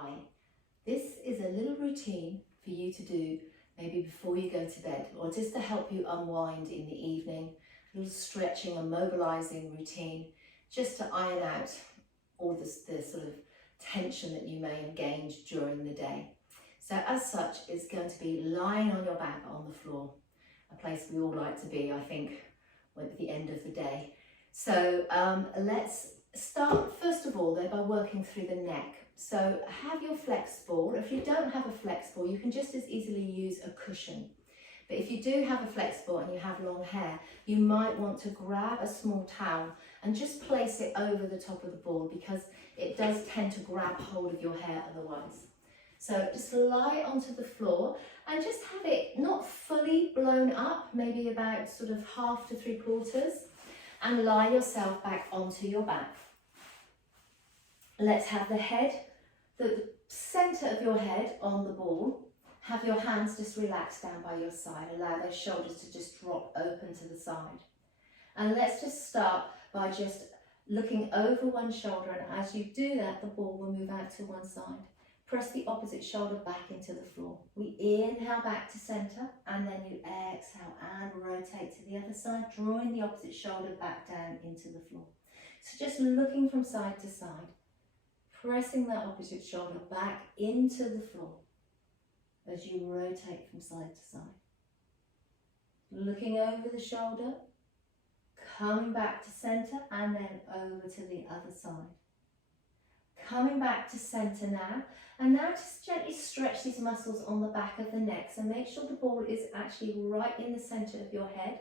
Hi, this is a little routine for you to do maybe before you go to bed or just to help you unwind in the evening. A little stretching and mobilising routine just to iron out all the sort of tension that you may have gained during the day. So as such, it's going to be lying on your back on the floor, a place we all like to be, I think, at the end of the day. So let's start first of all though by working through the neck. So have your flex ball. If you don't have a flex ball, you can just as easily use a cushion. But if you do have a flex ball and you have long hair, you might want to grab a small towel and just place it over the top of the ball, because it does tend to grab hold of your hair otherwise. So just lie onto the floor and just have it not fully blown up, maybe about sort of 1/2 to 3/4, and lie yourself back onto your back. Let's have the head, the centre of your head on the ball. Have your hands just relax down by your side. Allow those shoulders to just drop open to the side. And let's just start by just looking over one shoulder, and as you do that, the ball will move out to one side. Press the opposite shoulder back into the floor. We inhale back to centre, and then you exhale and rotate to the other side, drawing the opposite shoulder back down into the floor. So just looking from side to side, pressing that opposite shoulder back into the floor as you rotate from side to side. Looking over the shoulder, coming back to centre, and then over to the other side. Coming back to centre now, and now just gently stretch these muscles on the back of the neck. So make sure the ball is actually right in the centre of your head,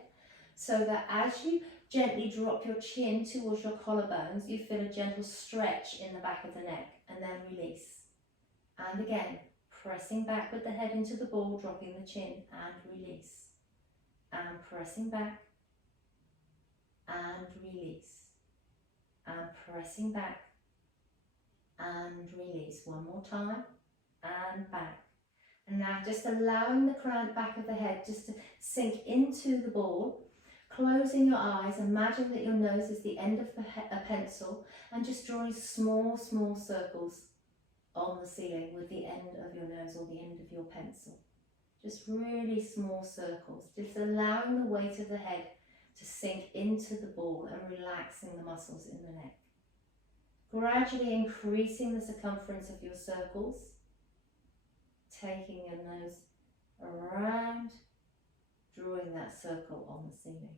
so that as you gently drop your chin towards your collarbones, you feel a gentle stretch in the back of the neck, and then release. And again, pressing back with the head into the ball, dropping the chin, and release. And pressing back, and release. And pressing back, and release. One more time, and back. And now just allowing the crown back of the head just to sink into the ball. Closing your eyes, imagine that your nose is the end of a pencil, and just drawing small circles on the ceiling with the end of your nose or the end of your pencil. Just really small circles, just allowing the weight of the head to sink into the ball and relaxing the muscles in the neck. Gradually increasing the circumference of your circles, taking your nose around, drawing that circle on the ceiling.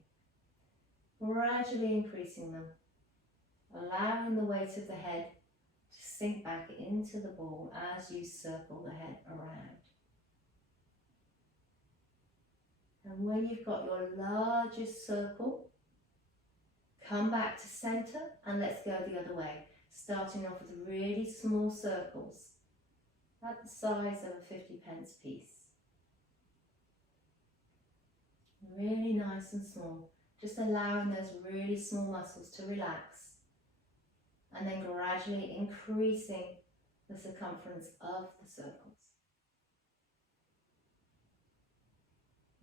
Gradually increasing them, allowing the weight of the head to sink back into the ball as you circle the head around. And when you've got your largest circle, come back to centre and let's go the other way, starting off with really small circles at the size of a 50p piece. Really nice and small, just allowing those really small muscles to relax, and then gradually increasing the circumference of the circles.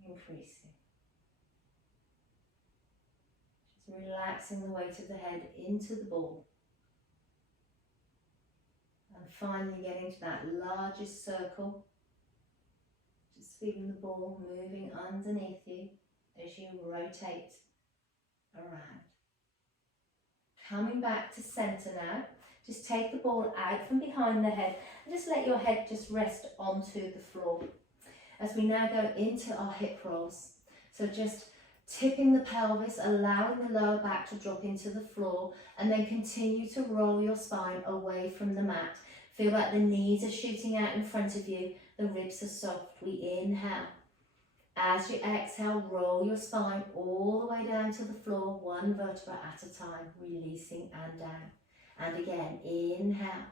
Increasing. Just relaxing the weight of the head into the ball. And finally getting to that largest circle. Just feeling the ball moving underneath you as you rotate around. Coming back to centre now. Just take the ball out from behind the head and just let your head just rest onto the floor. As we now go into our hip rolls. So just tipping the pelvis, allowing the lower back to drop into the floor, and then continue to roll your spine away from the mat. Feel like the knees are shooting out in front of you, the ribs are soft. We inhale. As you exhale, roll your spine all the way down to the floor, one vertebra at a time, releasing and down. And again, inhale.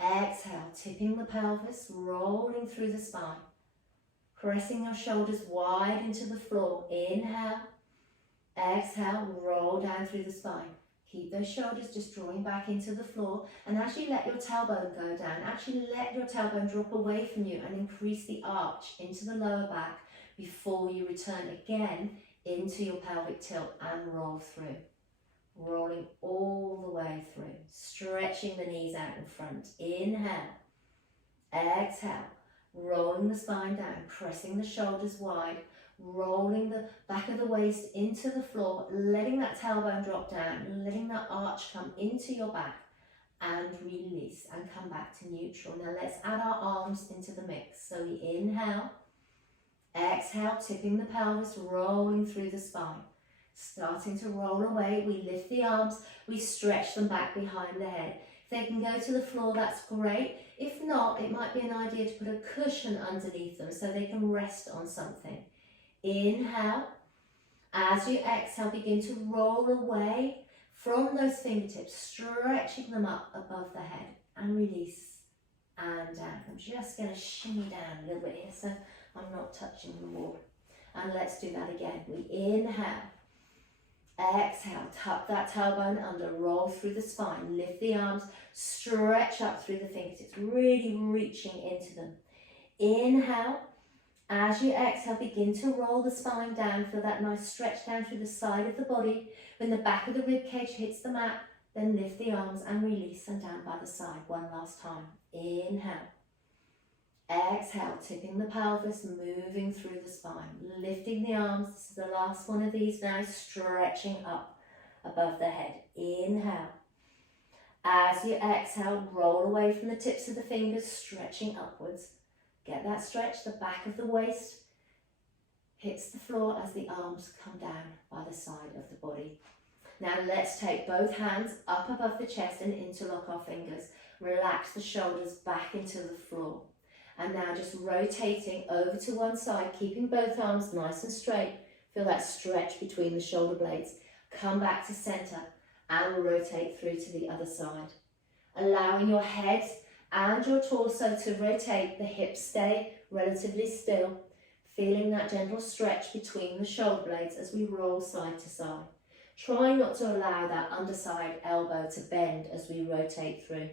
Exhale, tipping the pelvis, rolling through the spine. Pressing your shoulders wide into the floor. Inhale. Exhale, roll down through the spine. Keep those shoulders just drawing back into the floor. And as you let your tailbone go down, actually let your tailbone drop away from you and increase the arch into the lower back before you return again into your pelvic tilt and roll through. Rolling all the way through. Stretching the knees out in front. Inhale. Exhale, rolling the spine down, pressing the shoulders wide, rolling the back of the waist into the floor, letting that tailbone drop down, letting that arch come into your back, and release and come back to neutral. Now let's add our arms into the mix. So we inhale, exhale, tipping the pelvis, rolling through the spine. Starting to roll away, we lift the arms, we stretch them back behind the head. If they can go to the floor, that's great. If not, it might be an idea to put a cushion underneath them so they can rest on something. Inhale. As you exhale, begin to roll away from those fingertips, stretching them up above the head, and release and down. I'm just going to shimmy down a little bit here so I'm not touching the wall. And let's do that again. We inhale. Exhale, tuck that tailbone under, roll through the spine, lift the arms, stretch up through the fingertips, really reaching into them. Inhale, as you exhale, begin to roll the spine down, feel that nice stretch down through the side of the body. When the back of the rib cage hits the mat, then lift the arms and release and down by the side. One last time. Inhale. Exhale, tipping the pelvis, moving through the spine, lifting the arms. This is the last one of these now, stretching up above the head. Inhale. As you exhale, roll away from the tips of the fingers, stretching upwards. Get that stretch, the back of the waist hits the floor as the arms come down by the side of the body. Now let's take both hands up above the chest and interlock our fingers. Relax the shoulders back into the floor. And now just rotating over to one side, keeping both arms nice and straight. Feel that stretch between the shoulder blades. Come back to center and rotate through to the other side. Allowing your head and your torso to rotate, the hips stay relatively still. Feeling that gentle stretch between the shoulder blades as we roll side to side. Try not to allow that underside elbow to bend as we rotate through.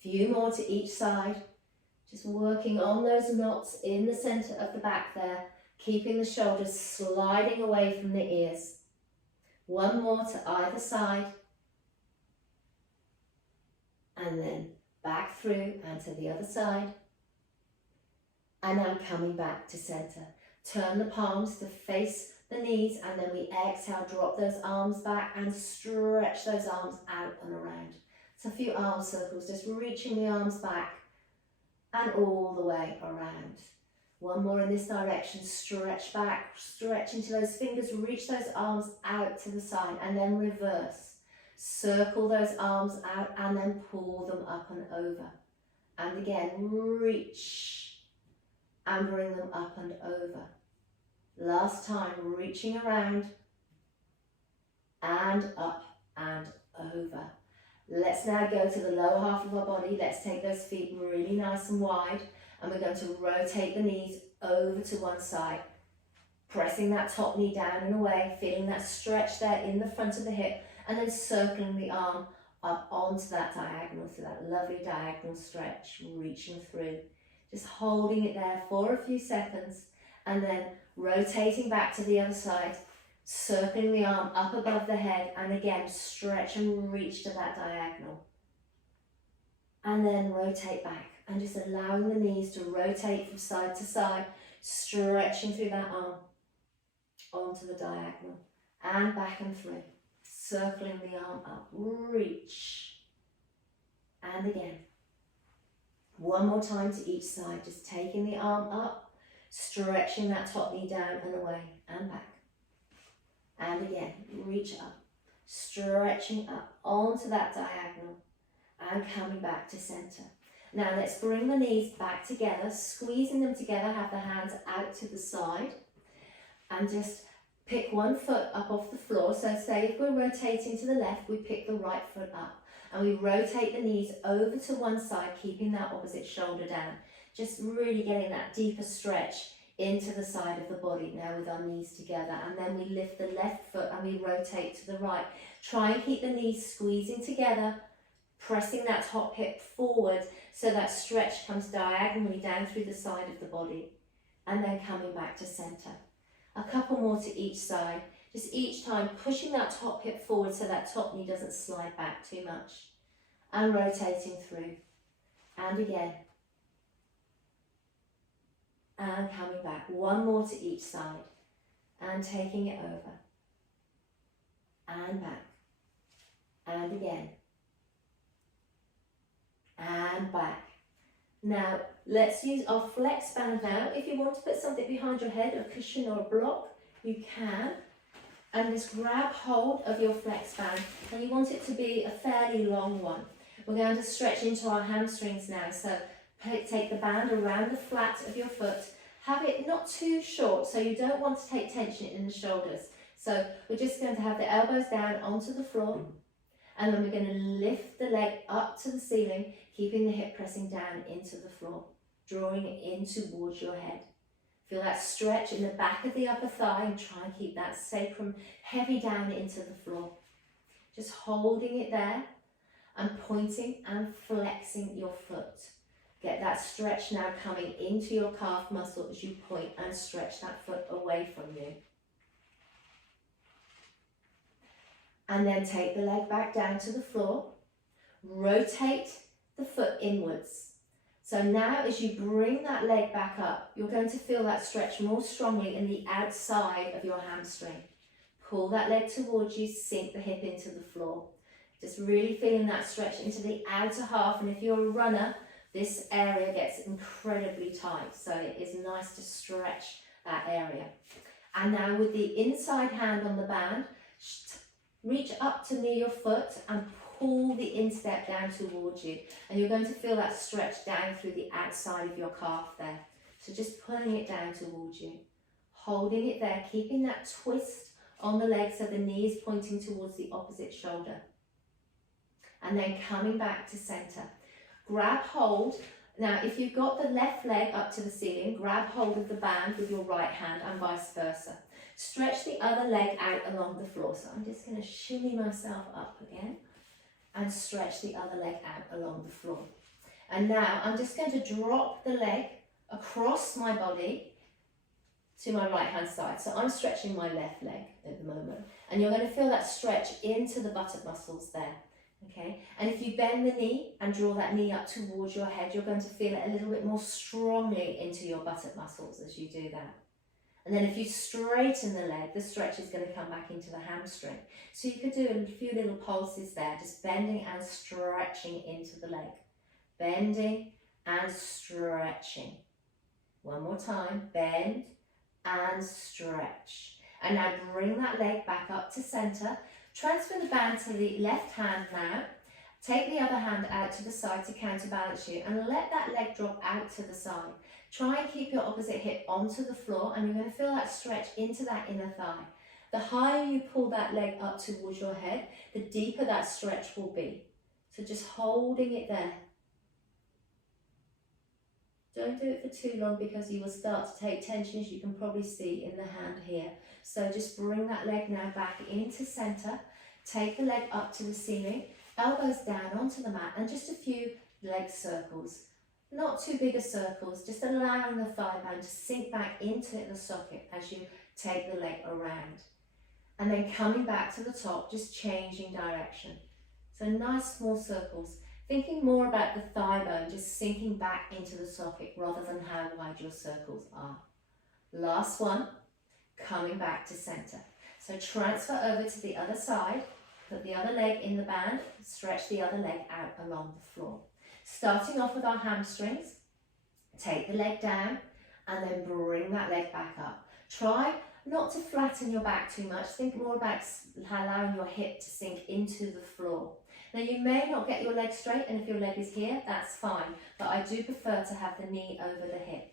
Few more to each side, just working on those knots in the center of the back there, keeping the shoulders sliding away from the ears. One more to either side, and then back through and to the other side, and now coming back to center. Turn the palms to face the knees, and then we exhale, drop those arms back and stretch those arms out and around. So a few arm circles, just reaching the arms back and all the way around. One more in this direction, stretch back, stretch into those fingers, reach those arms out to the side, and then reverse. Circle those arms out and then pull them up and over. And again, reach and bring them up and over. Last time, reaching around and up and over. Let's now go to the lower half of our body. Let's take those feet really nice and wide, and we're going to rotate the knees over to one side, pressing that top knee down and away, feeling that stretch there in the front of the hip, and then circling the arm up onto that diagonal, so that lovely diagonal stretch, reaching through. Just holding it there for a few seconds, and then rotating back to the other side, circling the arm up above the head, and again stretch and reach to that diagonal. And then rotate back and just allowing the knees to rotate from side to side, stretching through that arm onto the diagonal and back and through. Circling the arm up, reach. And again. One more time to each side, just taking the arm up, stretching that top knee down and away and back. And again, reach up, stretching up onto that diagonal and coming back to center. Now let's bring the knees back together, squeezing them together, have the hands out to the side, and just pick one foot up off the floor. So say if we're rotating to the left, we pick the right foot up and we rotate the knees over to one side, keeping that opposite shoulder down. Just really getting that deeper stretch into the side of the body now with our knees together, and then we lift the left foot and we rotate to the right. Try and keep the knees squeezing together, pressing that top hip forward so that stretch comes diagonally down through the side of the body, and then coming back to center. A couple more to each side, just each time pushing that top hip forward so that top knee doesn't slide back too much, and rotating through. and again. And coming back, one more to each side, and taking it over, and back, and again, and back. Now, let's use our flex band now. If you want to put something behind your head, a cushion or a block, you can. And just grab hold of your flex band, and you want it to be a fairly long one. We're going to stretch into our hamstrings now, so take the band around the flat of your foot. Have it not too short, so you don't want to take tension in the shoulders. So we're just going to have the elbows down onto the floor, and then we're going to lift the leg up to the ceiling, keeping the hip pressing down into the floor, drawing it in towards your head. Feel that stretch in the back of the upper thigh, and try and keep that sacrum heavy down into the floor. Just holding it there and pointing and flexing your foot. Get that stretch now coming into your calf muscle as you point and stretch that foot away from you. And then take the leg back down to the floor. Rotate the foot inwards. So now as you bring that leg back up, you're going to feel that stretch more strongly in the outside of your hamstring. Pull that leg towards you, sink the hip into the floor. Just really feeling that stretch into the outer half, and if you're a runner, this area gets incredibly tight, so it is nice to stretch that area. And now with the inside hand on the band, reach up to near your foot and pull the instep down towards you, and you're going to feel that stretch down through the outside of your calf there. So just pulling it down towards you, holding it there, keeping that twist on the leg so the knee is pointing towards the opposite shoulder. And then coming back to center. Grab hold. Now if you've got the left leg up to the ceiling, grab hold of the band with your right hand and vice versa. Stretch the other leg out along the floor. So I'm just going to shimmy myself up again and stretch the other leg out along the floor. And now I'm just going to drop the leg across my body to my right hand side. So I'm stretching my left leg at the moment, and you're going to feel that stretch into the buttock muscles there. Okay, and if you bend the knee and draw that knee up towards your head, you're going to feel it a little bit more strongly into your buttock muscles as you do that. And then if you straighten the leg, the stretch is going to come back into the hamstring. So you could do a few little pulses there, just bending and stretching into the leg. Bending and stretching. One more time, bend and stretch. And now bring that leg back up to center. Transfer the band to the left hand now. Take the other hand out to the side to counterbalance you, and let that leg drop out to the side. Try and keep your opposite hip onto the floor, and you're going to feel that stretch into that inner thigh. The higher you pull that leg up towards your head, the deeper that stretch will be. So just holding it there. Don't do it for too long because you will start to take tension, as you can probably see in the hand here. So just bring that leg now back into center. Take the leg up to the ceiling, elbows down onto the mat, and just a few leg circles. Not too big a circles, just allowing the thigh bone to sink back into the socket as you take the leg around. And then coming back to the top, just changing direction. So nice small circles. Thinking more about the thigh bone just sinking back into the socket rather than how wide your circles are. Last one, coming back to center. So transfer over to the other side, put the other leg in the band, stretch the other leg out along the floor. Starting off with our hamstrings, take the leg down and then bring that leg back up. Try not to flatten your back too much. Think more about allowing your hip to sink into the floor. Now you may not get your leg straight, and if your leg is here, that's fine, but I do prefer to have the knee over the hip.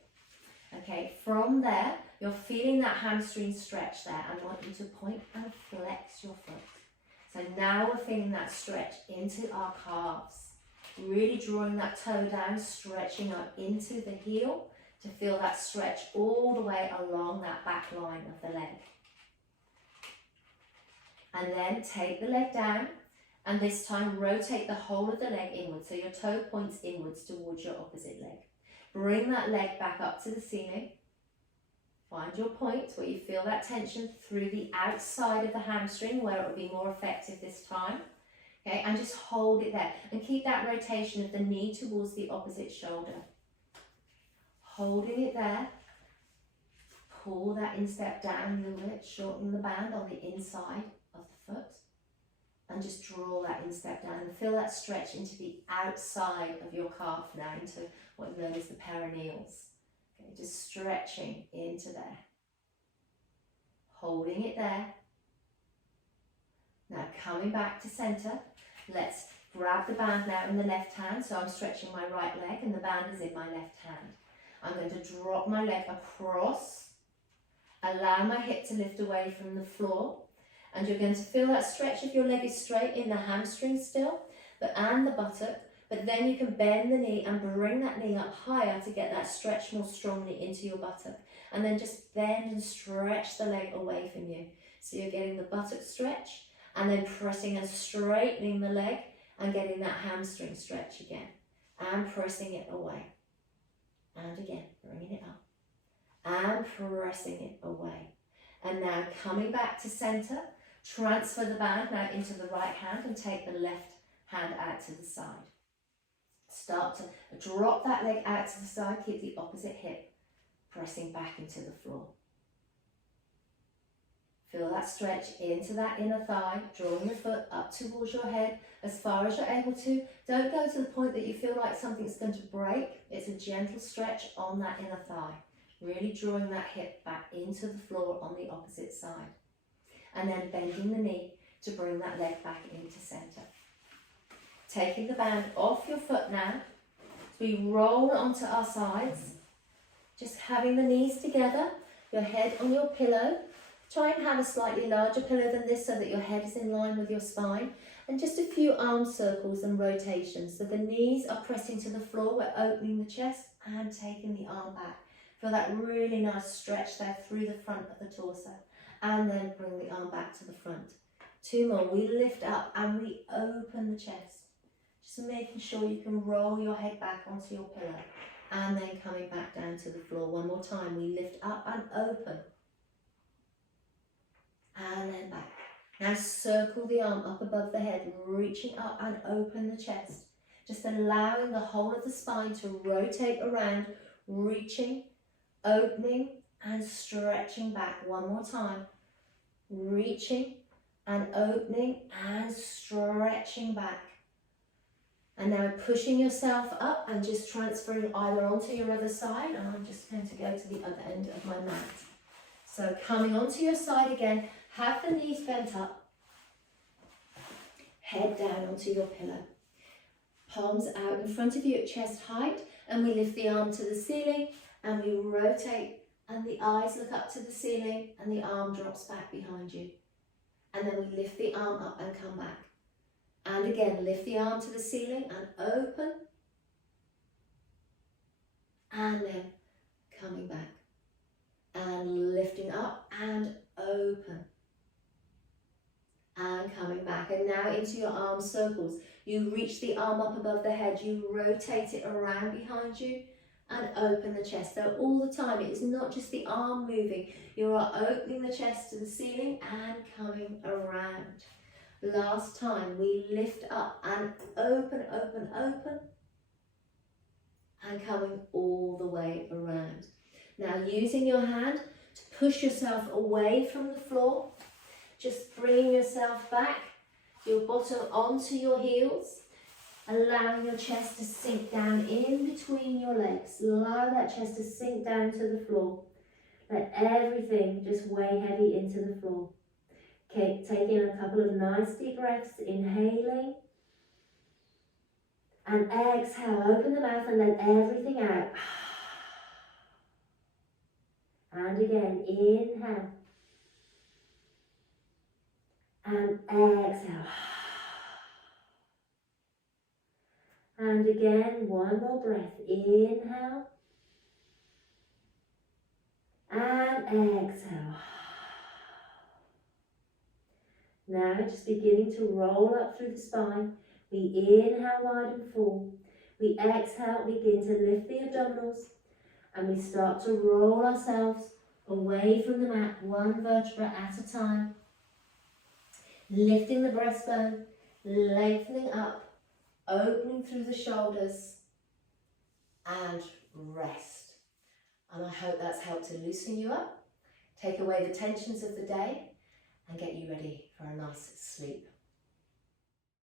Okay, from there, you're feeling that hamstring stretch there. I want you to point and flex your foot. So now we're feeling that stretch into our calves. Really drawing that toe down, stretching up into the heel to feel that stretch all the way along that back line of the leg. And then take the leg down, and this time rotate the whole of the leg inwards, so your toe points inwards towards your opposite leg. Bring that leg back up to the ceiling. Find your point where you feel that tension through the outside of the hamstring, where it will be more effective this time. Okay, and just hold it there. And keep that rotation of the knee towards the opposite shoulder. Holding it there. Pull that instep down a little bit, shortening the band on the inside of the foot. And just draw that instep down and feel that stretch into the outside of your calf now, into what is known as the perineals. Okay, just stretching into there. Holding it there. Now coming back to centre, let's grab the band now in the left hand. So I'm stretching my right leg and the band is in my left hand. I'm going to drop my leg across, allow my hip to lift away from the floor, and you're going to feel that stretch if your leg is straight in the hamstring still, and the buttock, but then you can bend the knee and bring that knee up higher to get that stretch more strongly into your buttock. And then just bend and stretch the leg away from you. So you're getting the buttock stretch, and then pressing and straightening the leg and getting that hamstring stretch again. And pressing it away. And again, bringing it up. And pressing it away. And now coming back to centre, transfer the band now into the right hand and take the left hand out to the side. Start to drop that leg out to the side, keep the opposite hip pressing back into the floor. Feel that stretch into that inner thigh, drawing the foot up towards your head as far as you're able to. Don't go to the point that you feel like something's going to break. It's a gentle stretch on that inner thigh. Really drawing that hip back into the floor on the opposite side. And then bending the knee to bring that leg back into centre. Taking the band off your foot now, as we roll onto our sides. Just having the knees together, your head on your pillow. Try and have a slightly larger pillow than this so that your head is in line with your spine. And just a few arm circles and rotations. So the knees are pressing to the floor, we're opening the chest and taking the arm back. Feel that really nice stretch there through the front of the torso. And then bring the arm back to the front. Two more. We lift up and we open the chest. Just making sure you can roll your head back onto your pillow. And then coming back down to the floor. One more time. We lift up and open. And then back. Now circle the arm up above the head, reaching up and open the chest. Just allowing the whole of the spine to rotate around, reaching, opening and stretching back. One more time. Reaching and opening and stretching back. And now pushing yourself up and just transferring either onto your other side. And I'm just going to go to the other end of my mat. So coming onto your side again. Have the knees bent up, head down onto your pillow, palms out in front of you at chest height, and we lift the arm to the ceiling and we rotate and the eyes look up to the ceiling and the arm drops back behind you. And then we lift the arm up and come back. And again, lift the arm to the ceiling and open. And then coming back and lifting up and open. And coming back, and now into your arm circles. You reach the arm up above the head, you rotate it around behind you and open the chest. So all the time, it is not just the arm moving, you are opening the chest to the ceiling and coming around. Last time, we lift up and open, open, open, and coming all the way around. Now using your hand to push yourself away from the floor. Just bringing yourself back, your bottom onto your heels, allowing your chest to sink down in between your legs. Allow that chest to sink down to the floor. Let everything just weigh heavy into the floor. Okay, taking a couple of nice deep breaths, inhaling. And exhale, open the mouth and let everything out. And again, inhale. And exhale. And again, one more breath. Inhale. And exhale. Now just beginning to roll up through the spine. We inhale wide and full. We exhale, begin to lift the abdominals. And we start to roll ourselves away from the mat, one vertebra at a time. Lifting the breastbone, lengthening up, opening through the shoulders, and rest. And I hope that's helped to loosen you up, take away the tensions of the day, and get you ready for a nice sleep.